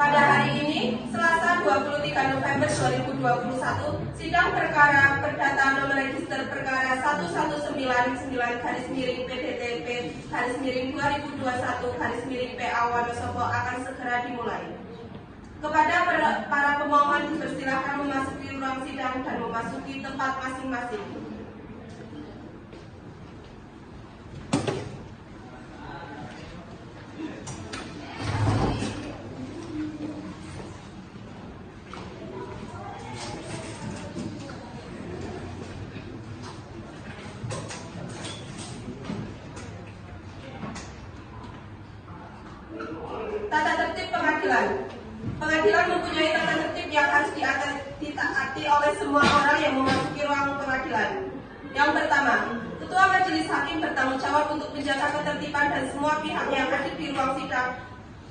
Pada hari ini, Selasa 23 November 2021, sidang perkara perdata nomor register perkara 1199/PDTP/2021/PA Wonosobo akan segera dimulai. Kepada para pemohon dipersilakan memasuki ruang sidang dan memasuki tempat masing-masing. Tata tertib pengadilan. Pengadilan mempunyai tata tertib yang harus ditaati oleh semua orang yang memasuki ruang pengadilan. Yang pertama, Ketua Majelis Hakim bertanggung jawab untuk menjaga ketertiban dan semua pihak yang hadir di ruang sidang.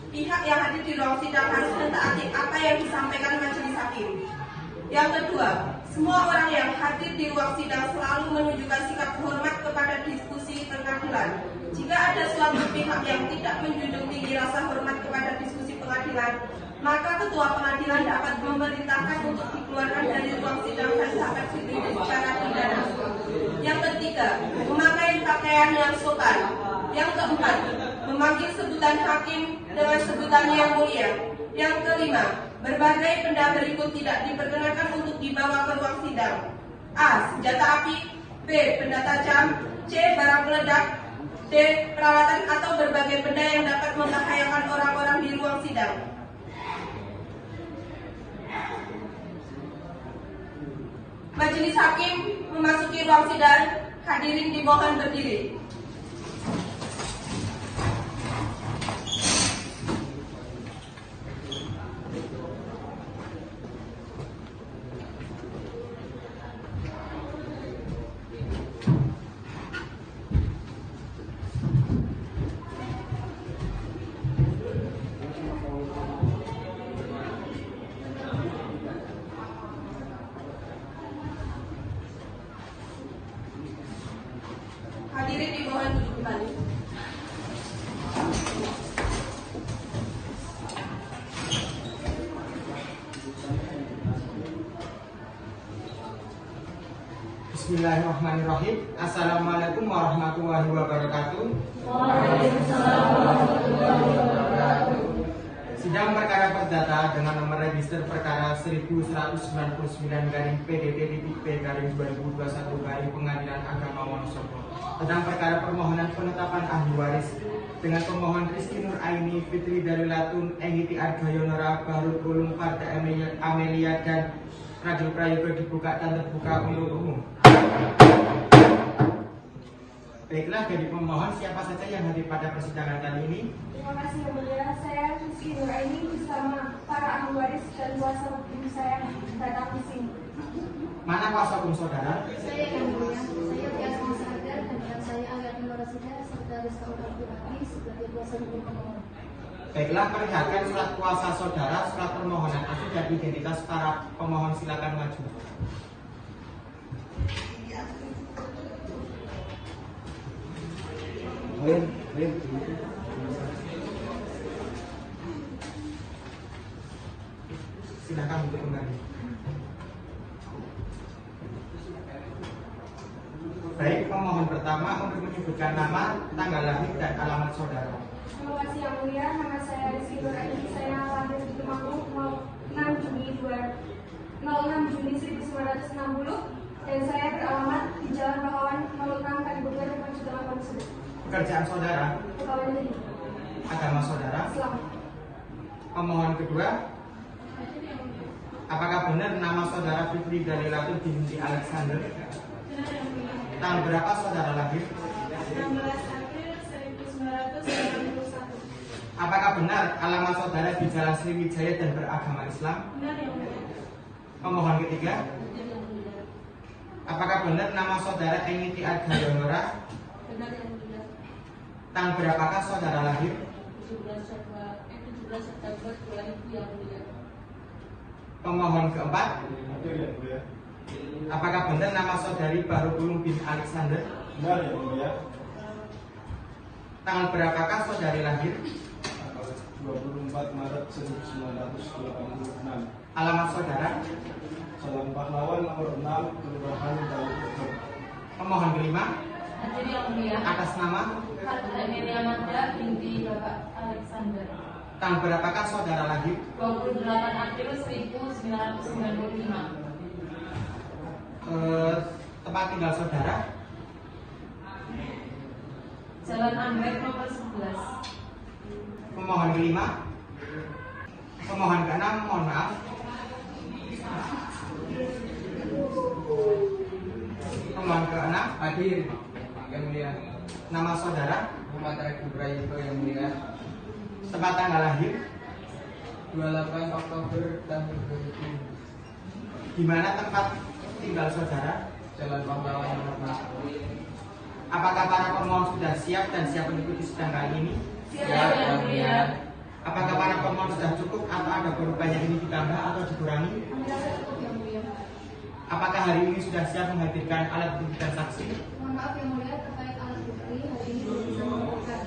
Pihak yang hadir di ruang sidang harus mentaati apa yang disampaikan Majelis Hakim. Yang kedua, semua orang yang hadir di ruang sidang selalu menunjukkan sikap hormat kepada diskusi pengadilan. Jika ada suatu pihak yang tidak menjunjung tinggi rasa hormat kepada diskusi pengadilan, maka ketua pengadilan dapat memerintahkan untuk dikeluarkan dari ruang sidang dan dapat ditindak secara pidana. Yang ketiga, memakai pakaian yang sopan. Yang keempat, memanggil sebutan hakim dengan sebutan yang mulia. Yang kelima, berbagai benda berikut tidak diperkenankan untuk dibawa ke ruang sidang: A. Senjata api, B. Benda tajam, C. Barang peledak, D. Peralatan atau berbagai benda yang dapat membahayakan orang-orang di ruang sidang. Majelis Hakim memasuki ruang sidang. Hadirin dimohon berdiri. Hadirin dimohon duduk kembali. Bismillahirrahmanirrahim. Assalamualaikum warahmatullahi wabarakatuh. Waalaikumsalam warahmatullahi wabarakatuh. Sidang perkara perdata dengan nomor register perkara 1199/PDT.P/2021 Pengadilan Agama Wonosobo tentang perkara permohonan penetapan ahli waris dengan pemohon Rizky Nur Aini, Fitri Darilatun, Engiti Argayonora, Bahrul Ulum, Farda Amelia dan Rajul Prayogo dibuka dan terbuka untuk umum. Baiklah, dari pemohon siapa saja yang hadir pada persidangan kali ini? Terima kasih yang mulia. Saya Rizky Nur Aini bersama para ahli waris dan kuasa hukum saya datang di sini. Mana kuasa hukum saudara? Saya yang mulia, saya Tiasa Sadar dan saya Ayat Norasida serta Rizka Utarfirati sebagai kuasa hukum pemohon. Baiklah, perlihatkan surat kuasa saudara, surat permohonan asli dan identitas para pemohon. Silakan maju. Silakan untuk kembali. Baik, pemohon pertama untuk menyebutkan nama, tanggal lahir dan alamat saudara. Terima kasih yang mulia. Nama saya Rizky Nur Aini. Saya lahir di Temanggung 06 Juni 1960 dan saya beralamat di Jalan Pahlawan 06 Kalibugan Pancotelan Wonosobo. Pekerjaan saudara, Pegawai negeri. agama saudara. Islam. Pemohon kedua, apakah benar nama saudara Fitri Darilatun binti Alexander? Tanggal berapa saudara lahir? 16 April 1991. Apakah benar alamat saudara di Jalan Sriwijaya dan beragama Islam? Benar yang mulia. Pemohon ketiga, apakah benar nama saudara Engiti Argayonora? Benar yang mulia. Tanggal berapakah saudara lahir? 17 September 2000 yang mulia. Pemohon keempat, apakah benar nama saudari Bahrul Ulum bin Alexander? Benar yang mulia. Tanggal berapakah saudari lahir? Tanggal 24 Maret 1986. Alamat saudara. Jalan Pahlawan nomor 6, Kelurahan Daun. Pemohon kelima Hadirin yang mulia, atas nama Hadirat Emilia Manda binti Bapak Alexander. tanggal berapakah saudara lahir? 28 April 1995. Tempat tinggal saudara. Jalan Anggrek nomor 11. Pemohon kelima. Pemohon keenam, mohon maaf. Pemohon keenam, Hadir yang mulia. nama saudara, Muhammad Reki Prayito yang mulia. tempat tanggal lahir, 28 Oktober tahun 2000. di mana tempat tinggal saudara. Jalan Pahlawan nomor 6. Apakah para pemohon sudah siap dan siap mengikuti sidang kali ini? Siap yang mulia. Apakah para pemohon sudah cukup atau ada perubahan ini ditambah atau dikurangi? Alhamdulillah cukup yang mulia. Apakah hari ini sudah siap menghadirkan alat bukti dan saksi? Mohon maaf yang mulia terkait alat bukti hari ini belum bisa memberikan.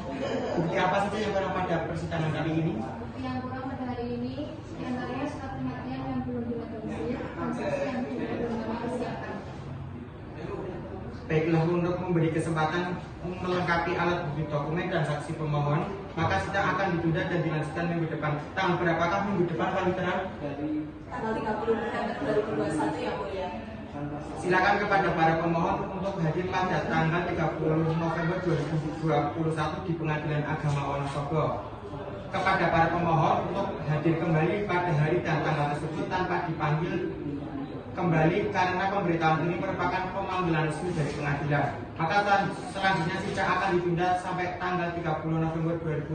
Bukti apa saja yang kurang pada persidangan kali ini? Bukti yang kurang pada hari ini diantaranya surat kematian yang belum dilegalisir dan saksi yang belum dipersiapkan. Baiklah, untuk memberi kesempatan melengkapi alat bukti dokumen dan saksi pemohon, maka sidang akan ditunda dan dilanjutkan minggu depan. Tanggal berapakah minggu depan paling terang? Tanggal 30 November 2021 yang mulia. Silakan kepada para pemohon untuk hadir pada tanggal 30 November 2021 di Pengadilan Agama Wonosobo. Kepada para pemohon untuk hadir kembali pada hari dan tanggal tersebut tanpa dipanggil kembali karena pemberitahuan ini merupakan pemanggilan resmi dari pengadilan. Maka selanjutnya sidang akan ditunda sampai tanggal 30 November 2021.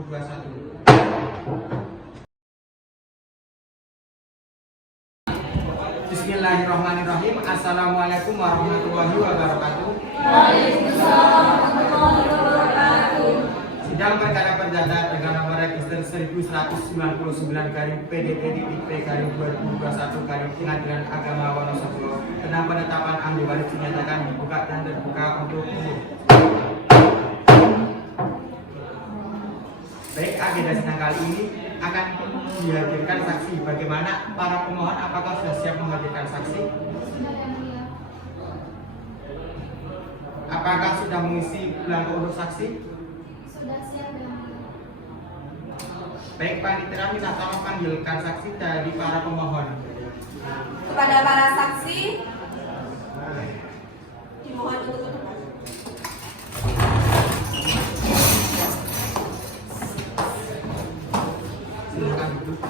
Bismillahirrahmanirrahim. Assalamualaikum warahmatullahi wabarakatuh. Sidang perkara perdata dengan nomor register 1199/PDT-P/2021 Pengadilan Agama Wonosobo tentang penetapan ahli waris dinyatakan dibuka dan terbuka untuk umum. Baik, agenda sidang kali ini akan dihadirkan saksi. Bagaimana para pemohon, apakah sudah siap menghadirkan saksi? Sudah yang mulia. Apakah sudah mengisi belangko untuk saksi? Sudah siap yang mulia. Baik, panitia minta tolong panggilkan saksi dari para pemohon. Kepada para saksi, dimohon untuk ke depan. Silakan duduk.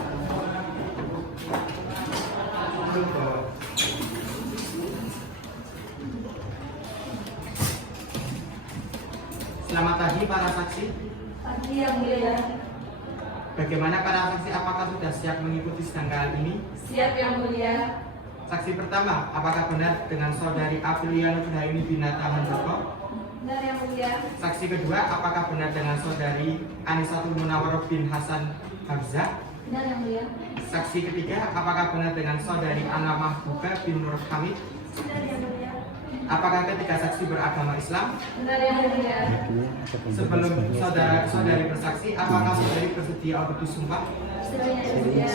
Selamat pagi para saksi. Pagi yang mulia. Bagaimana para saksi, apakah sudah siap mengikuti sidang kali ini? Siap yang mulia. Saksi pertama, apakah benar dengan saudari Aprilia Nurhaini binata Handoko? Benar yang mulia. Saksi kedua, apakah benar dengan saudari Anisatul Munawwaroh bin Hasan Hamzah? Benar yang mulia. Saksi ketiga, apakah benar dengan saudari Ana Mahbuba bin Nur Hamid? Benar yang mulia. Apakah ketiga saksi beragama Islam? Benar yang mulia. Sebelum saudari bersaksi, apakah saudari bersedia untuk disumpah? Benar yang mulia.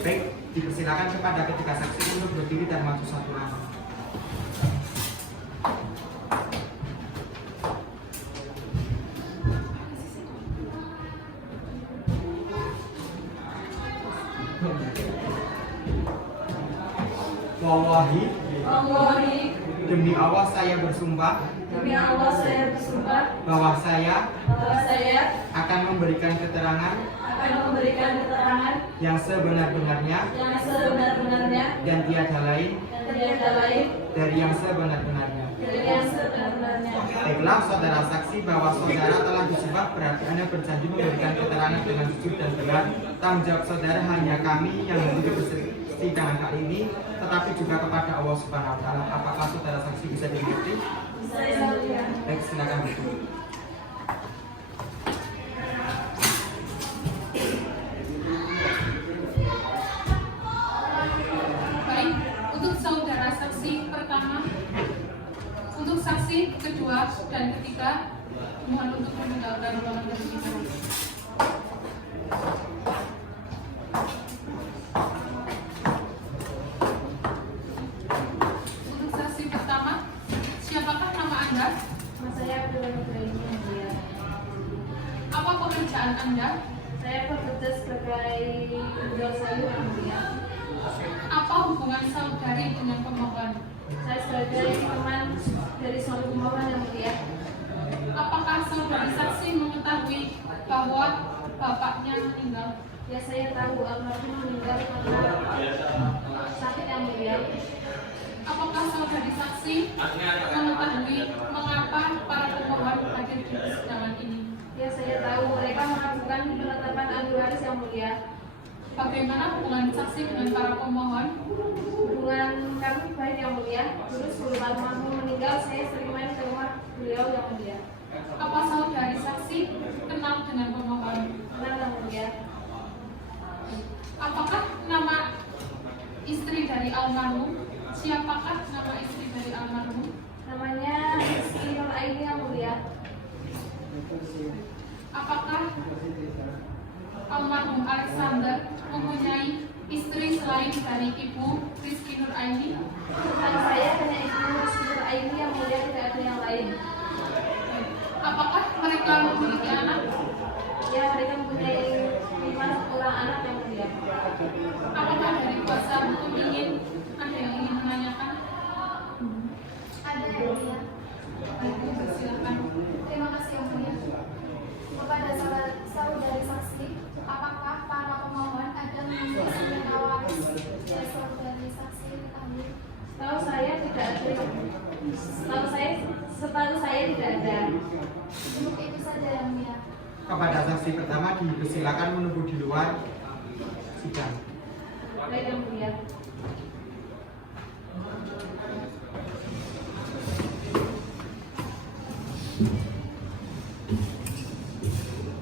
Baik, dipersilakan kepada ketiga saksi untuk berdiri dan maju satu langkah. Wallahi, Wallahi, demi Allah saya bersumpah demi Allah saya bersumpah bahwa saya bahwa saya akan memberikan keterangan akan memberikan keterangan yang sebenar-benarnya yang sebenar-benarnya dan tiada lain dan tiada lain dari yang sebenar-benarnya. dari yang sebenar-benarnya. Baiklah, saudara saksi, bahwa saudara telah disumpah berarti Anda berjanji memberikan keterangan dengan jujur dan benar. Tanggung jawab saudara hanya kami yang mengikuti persidangan kali ini, tetapi juga kepada Allah Subhanahu wa Ta'ala. Apakah saudara saksi bisa dimengerti? Bisa yang mulia. Baik, silakan duduk. Baik, untuk saudara saksi pertama, untuk saksi kedua dan ketiga, mohon untuk meninggalkan ruangan persidangan. Untuk saksi pertama, siapakah nama Anda? Nama saya Abdul Ibrahim yang mulia. Apa pekerjaan Anda? Saya bekerja sebagai penjual sayur yang mulia. Apa hubungan saudari dengan pemohon? Saya sebagai teman dari suami pemohon yang mulia. Apakah saudari saksi mengetahui bahwa bapaknya meninggal? Ya, saya tahu almarhum meninggal karena sakit yang mulia. Apakah saudari saksi mengetahui mengapa para pemohon hadir di persidangan ini? Ya, saya tahu mereka mengajukan penetapan ahli waris yang mulia. Bagaimana hubungan saksi dengan para pemohon? Hubungan kami baik yang mulia. Dulu sebelum almarhum meninggal, saya sering main ke rumah beliau yang mulia. Apa saudari saksi kenal dengan pemohon? Kenal yang mulia. Apakah nama istri dari almarhum? Siapakah nama istri dari almarhum? Namanya Rizky Nur Aini yang mulia. Apakah almarhum Alexander mempunyai istri selain dari ibu Rizky Nur Aini? Setahu saya hanya ibu Rizky Nur Aini yang mulia, tidak ada yang lain. Apakah mereka memiliki anak? Ya, mereka mempunyai 5 orang anak yang mulia. Apakah dari kuasa hukum ada yang ingin menanyakan? Ada yang mulia. Silakan. Terima kasih yang mulia. Kepada saudari saksi, apakah para pemohon ada memiliki sengketa waris dari saudari saksi kami? Setahu saya tidak ada. Setahu saya tidak ada. Cukup itu saja yang mulia. Kepada saksi pertama dipersilakan menunggu di luar sidang. Baik yang mulia.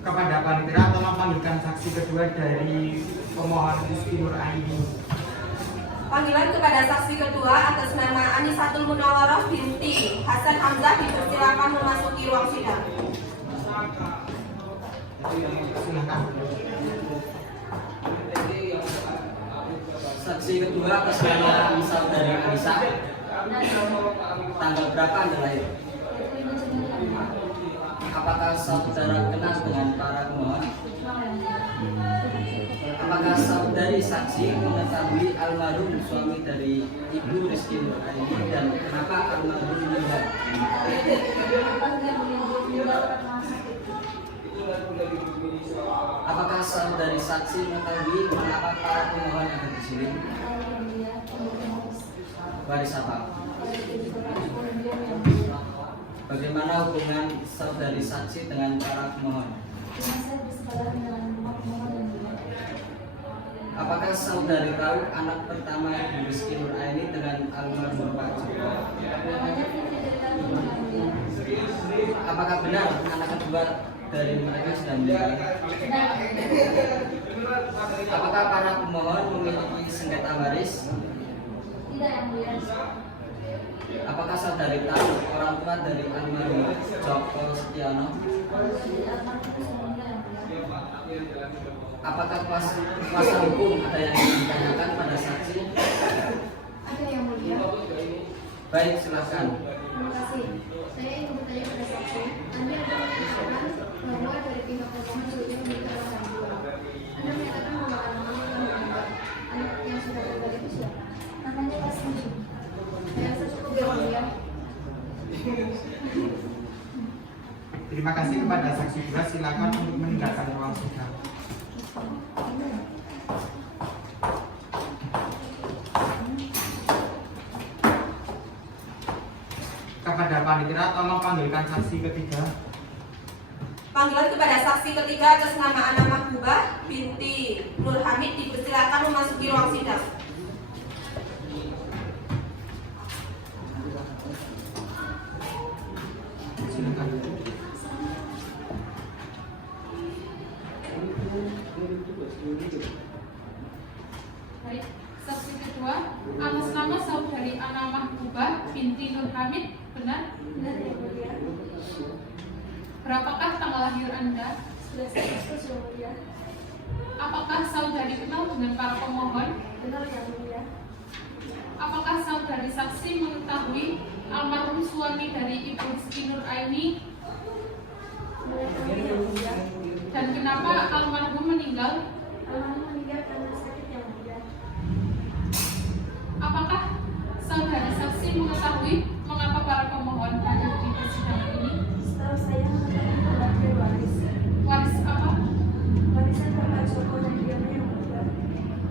Kepada panitia tolong panggilkan saksi kedua dari pemohon Rizky Nur Aini. Panggilan kepada saksi kedua atas nama Anisatul Munawwaroh binti Hasan Hamzah dipersilakan memasuki ruang sidang. Silakan. Saksi kedua atas nama saudari Anissa. Tanggal berapa Anda lahir? Apakah saudara kenal dengan para pemohon? Apakah saudari saksi mengetahui almarhum suami dari ibu Rizky Nur Aini dan kenapa almarhum meninggal? Apakah saudari saksi mengetahui kenapa para pemohon ada di sini? Waris apa? Bagaimana hubungan saudari saksi dengan para pemohon? Apakah saudari tahu anak pertama Ibu Rizky Nur Aini dengan almarhum Pak Joko? Apakah benar anak kedua dari mereka sudah meninggal? Apakah para pemohon memiliki sengketa waris? Tidak yang mulia. Apakah saudari tahu orang tua dari almarhum Joko Setiano? Apakah kuasa hukum ada yang ditanyakan pada saksi? Ada yang mulia. Baik, silakan. Terima kasih. Saya ingin bertanya pada saksi. Anda ada menyatakan bahwa dari pihak pemohon sudah memberikan orang tua. Anda menyatakan bahwa almarhum telah meninggal. Anak yang sudah meninggal itu siapa? Namanya Mas Andi. Saya cukup yang mulia. Terima kasih kepada saksi kedua. Silakan untuk meninggalkan ruang sidang. Kepada panitia tolong panggilkan saksi ketiga. Panggilan kepada saksi ketiga atas nama Ana Mahbubah binti Nur Hamid dipersilakan memasuki ruang sidang. Silakan. Baik, saksi kedua atas nama saudari Ana Mahbubah binti Nur Hamid, benar? Benar yang mulia. Berapakah tanggal lahir Anda? 11 Agustus yang mulia. Apakah saudari kenal dengan para pemohon? Benar yang mulia. Apakah saudari saksi mengetahui almarhum suami dari Ibu Rizky Nur Aini? Mengetahui yang mulia. Dan kenapa almarhum meninggal? Almarhum meninggal karena sakit yang mulia. Apakah saudari saksi mengetahui mengapa para pemohon hadir di persidangan ini? Setahu saya mengetahui pembagian waris. Waris apa? Warisan Bapak Joko dan Diono yang mulia.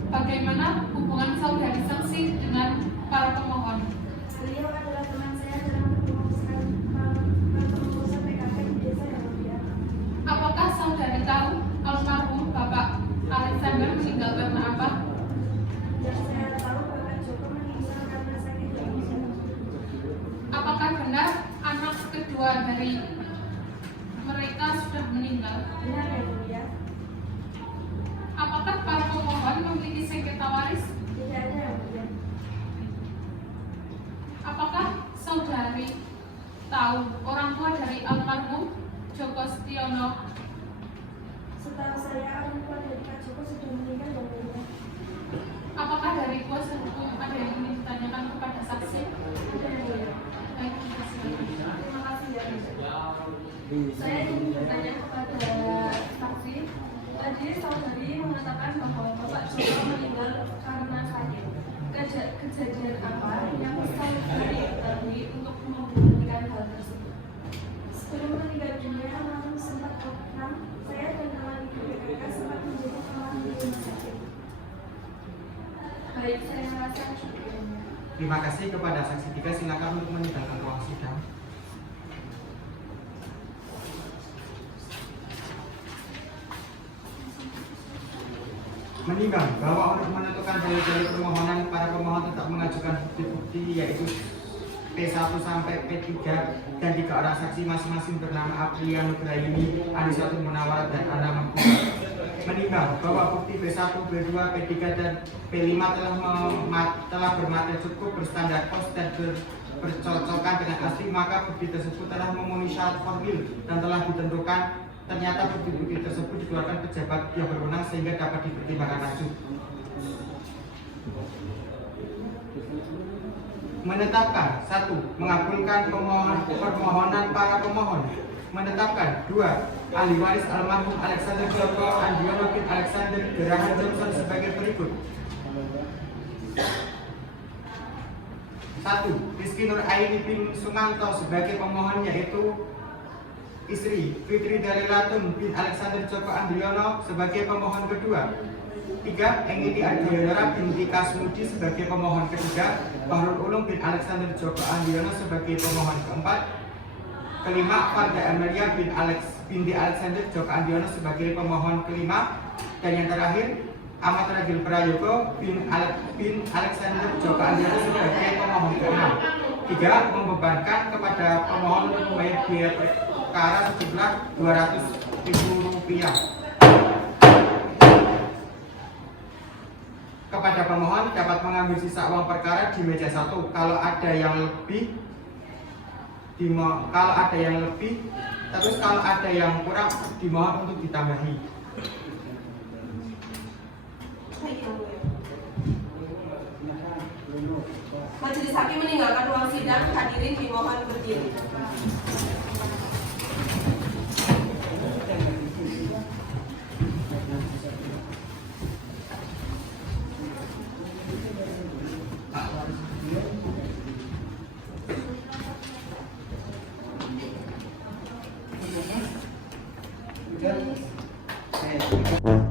Bagaimana hubungan saudari saksi dengan para pemohon? Beliau adalah teman saya dalam perumusan PKK di desa yang mulia. Apakah saudari tahu almarhum Bapak Alexander meninggal karena apa? Yang saya tahu Bapak Joko meninggal karena sakit yang mulia. Apakah benar anak kedua dari mereka sudah meninggal? Benar yang mulia. Apakah para pemohon memiliki sengketa waris? Tidak ada yang mulia. Apakah saudari tahu orang tua dari almarhum Joko Setiono? Setahu saya orang tua dari Pak Joko sudah meninggal yang mulia. Apakah dari kuasa hukum ada yang ingin ditanyakan kepada saksi? Ada yang mulia. Baik, terima kasih. Terima kasih ya. Saya ingin bertanya kepada saksi. Tadi saudari mengatakan bahwa Bapak Joko meninggal karena sakit. Kejadian apa yang saudari ketahui untuk membuktikan hal tersebut? Sebelum meninggal dunia, almarhum sempat program saya dan teman ibu PKK sempat menjadi perawat di rumah sakit. Baik, saya merasa cukup. Terima kasih kepada saksi 3. Silakan untuk meninggalkan ruang sidang. Menimbang bahwa untuk menentukan dalil-dalil permohonan, para pemohon tetap mengajukan bukti-bukti yaitu P1 sampai P3 dan 3 orang saksi masing-masing bernama Aprilia Nugraini, Anisatul Munawarat dan Ana Mahfud. Menimbang bahwa bukti P1, P2, P3 dan P5 telah bermateri cukup, berstandar pos dan bercocokan dengan asli, maka bukti tersebut telah memenuhi syarat formil dan telah ditentukan. Ternyata bukti-bukti tersebut dikeluarkan pejabat yang berwenang sehingga dapat dipertimbangkan lanjut. Menetapkan 1. Mengabulkan permohonan para pemohon. Menetapkan 2. Ahli waris almarhum Alexander Joko Andiono bin Alexander Gerahan Johnson sebagai berikut. 1. Rizky Nur Aini bin Sumanto sebagai pemohon, yaitu istri Fitri Dalilatun bin Alexander Joko Andriono sebagai pemohon kedua. 3. Engiti Argayonora binti Kasmudi sebagai pemohon ketiga. Bahrul Ulum bin Alexander Joko Andriono sebagai pemohon keempat. Kelima, Farda Amelia binti Alexander Joko Andriono sebagai pemohon kelima. Dan yang terakhir, Ahmad Ragil Prayogo bin Alexander Joko Andriono sebagai pemohon keenam. 3. Membebankan kepada pemohon untuk membayar biaya perkara sejumlah Rp200.000. Kepada pemohon dapat mengambil sisa uang perkara di meja 1. Kalau ada yang lebih, terus kalau ada yang kurang dimohon untuk ditambahi. Majelis hakim meninggalkan ruang sidang. Hadirin dimohon berdiri. Oke.